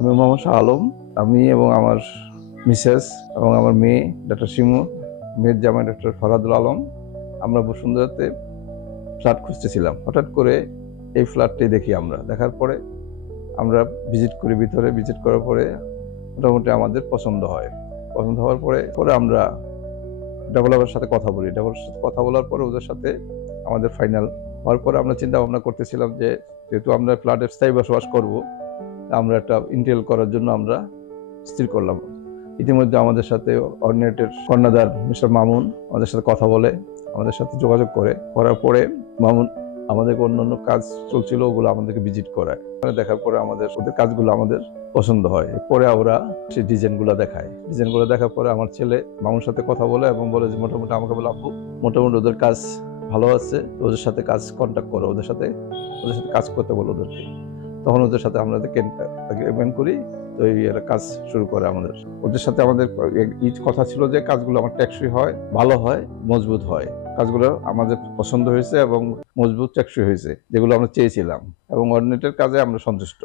আমি মোহাম্মদ শাহ আলম। আমি এবং আমার মিসেস এবং আমার মেয়ে ডক্টর শিমু, মেয়ের জামাই ডক্টর ফরহাদুল আলম, আমরা বসুন্ধরাতে ফ্ল্যাট খুঁজতেছিলাম। হঠাৎ করে এই ফ্ল্যাটটি দেখি। দেখার পরে আমরা ভিজিট করি। ভিতরে ভিজিট করার পরে মোটামুটি আমাদের পছন্দ হয়। পছন্দ হওয়ার পরে আমরা ডেভেলপারের সাথে কথা বলি। ডেভেলপারের সাথে কথা বলার পরে ওদের সাথে আমাদের ফাইনাল হওয়ার পরে আমরা চিন্তা ভাবনা করতেছিলাম যে যেহেতু আমরা ফ্ল্যাটে স্থায়ী বসবাস করব, আমরা একটা ইন্টেরিয়র করার জন্য আমরা স্থির করলাম। ইতিমধ্যে আমাদের সাথে অর্ডিনেটের কর্ণধার মিস্টার মামুন আমাদের সাথে কথা বলে, আমাদের সাথে যোগাযোগ করার পরে মামুন আমাদেরকে অন্যান্য কাজ চলছিল, ওগুলো আমাদেরকে ভিজিট করায়। দেখার পরে ওদের কাজগুলো আমাদের পছন্দ হয়। পরে ওরা সেই ডিজাইনগুলো দেখায়। ডিজাইনগুলো দেখার পরে আমার ছেলে মামুর সাথে কথা বলে এবং বলে যে মোটামুটি আমাকে বলে, আব্বু মোটামুটি ওদের কাজ ভালো আছে, ওদের সাথে কাজ কন্ট্যাক্ট করো, ওদের সাথে কাজ করতে বলো ওদেরকে। তখন ওদের সাথে আমরা এগ্রিমেন্ট করি। তো এরা কাজ শুরু করে আমাদের। ওদের সাথে আমাদের কথা ছিল যে কাজগুলো আমার টেকসই হয়, ভালো হয়, মজবুত হয়। কাজগুলো আমাদের পছন্দ হয়েছে এবং মজবুত টেকসই হয়েছে, যেগুলো আমরা চেয়েছিলাম, এবং অর্ডিনেটের কাজে আমরা সন্তুষ্ট।